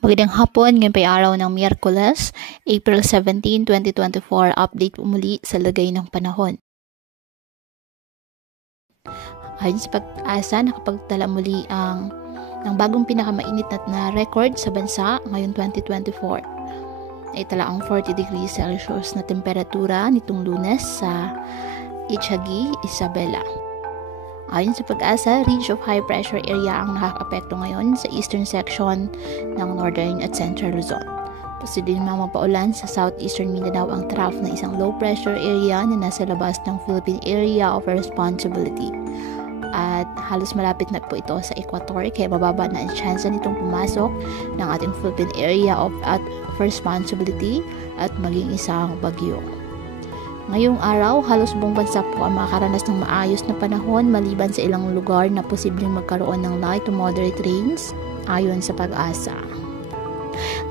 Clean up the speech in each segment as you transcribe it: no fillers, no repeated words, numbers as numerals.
Magandang hapon, ngayon pa araw ng Miyerkules, April 17, 2024, update po muli sa lagay ng panahon. Ayon sa pag-asa, nakapagtala muli ng bagong pinakamainit na record sa bansa ngayong 2024. Itala ang 40 degrees Celsius na temperatura nitong Lunes sa Itiagi, Isabela. Ayon sa pag-asa, ridge of high pressure area ang nakakapekto ngayon sa eastern section ng northern at central Luzon. Posibleng mamapaulan sa southeastern Mindanao ang trough na isang low pressure area na nasa labas ng Philippine Area of Responsibility. At halos malapit na po ito sa equator, kaya mababa na ang chance nitong pumasok ng ating Philippine Area of Responsibility at maging isang bagyo. Ngayong araw, halos buong bansa po ang makakaranas ng maayos na panahon maliban sa ilang lugar na posibleng magkaroon ng light to moderate rains ayon sa pag-asa.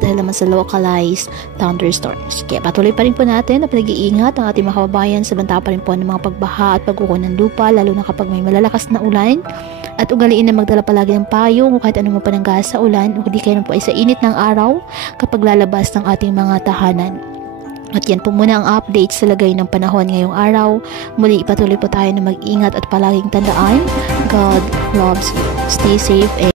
Dahil naman sa localized thunderstorms. Kaya patuloy pa rin po natin na pinag-iingat ang ating mga kababayan sa banta pa rin po ng mga pagbaha at pagguho ng lupa, lalo na kapag may malalakas na ulan. At ugaliin na magdala palagi ng payong o kahit anong mapananggas sa ulan o di kayo po ay sa init ng araw kapag lalabas ng ating mga tahanan. At yan po muna ang update sa lagay ng panahon ngayong araw. Muli ipatuloy po tayo na mag-ingat at palaging tandaan, God loves you. Stay safe and